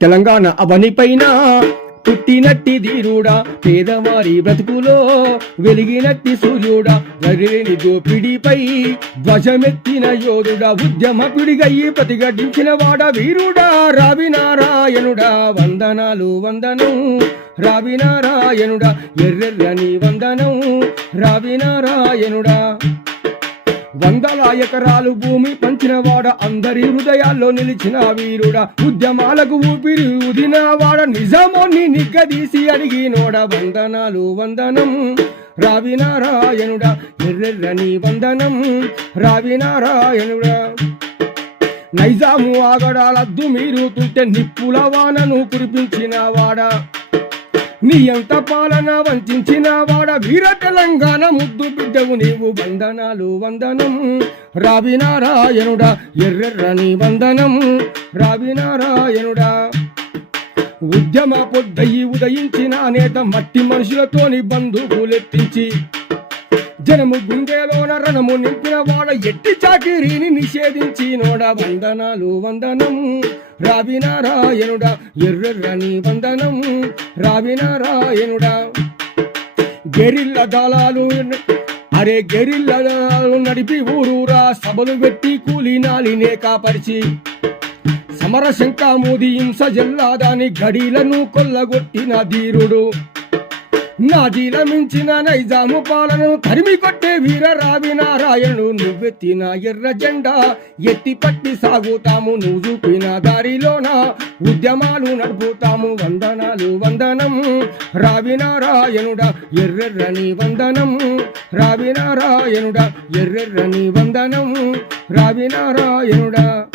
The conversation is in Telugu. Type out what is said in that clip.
తెలంగాణ అవనిపైన పుట్టినట్టి ధీరుడా పేదవారి బ్రతుకులో వెలిగినట్టి సూర్యుడా జరిని దోపిడిపై ధ్వజమెత్తిన యోధుడా ఉద్యమ పిడిగయ్యి ప్రతిఘటించిన వాడ వీరుడా రావినారాయణుడా వందనాలు వందనం రావినారాయణుడా ఎర్రెర్రని వందనం రావినారాయణుడా వందల ఎకరాలు భూమి పంచినవాడ అందరి హృదయాల్లో నిలిచిన వీరుడా ఉద్యమాలకు ఊపిరి ఉదిన వాడ నిజమోని నిగ్గదీసి అడిగినోడ వందనాలు వందనం. రావినారాయణుడా ఎర్రెర్రని వందనం. రావినారాయణుడా నైజాము ఆగడాలద్దు మీరుతుంటే నిప్పుల వానను కురిపించిన వాడా. నీ ఎంత పాలన వంచిన వాడ వీర తెలంగాణ ముద్దు బిడ్డవు నీవు వందనాలు వందనం. రావి నారాయణుడా ఎర్రెర్రని వందనం. రావి నారాయణుడా ఉద్యమ పొద్దయి ఉదయించిన నేత మట్టి మనుషులతోని బంధువులెత్తించి జనము గుండెలోన రణము నింపిన వాడ ఎట్టి చాకిరీని నిషేధించి నోడ వందనాలు వందనము రావినారాయణుడా ఎర్రని ఎర్రెర్రని వందనం. గెరిల్ల దళాలు అరే గెరిల్ల దళాలు నడిపి ఊరూరా సభలు పెట్టి కూలి నాలినే కాపరిచి. సమర శంకామోది హింస జల్లాదాని గడిలను కొల్లగొట్టిన ధీరుడు. నాజీల మించిన నైజాము పాలనను తరిమి కొట్టే వీర రావి నారాయణుడు. నువ్వెత్తిన ఎర్ర జెండా ఎత్తి పట్టి సాగుతాము. నువ్వు చూపిన దారిలోన ఉద్యమాలు నడుపుతాము. వందనాలు వందనం రావి నారాయణుడ ఎర్రెర్రని వందనం. రావి నారాయణుడ ఎర్రెర్రని వందనం. రావి నారాయణుడా.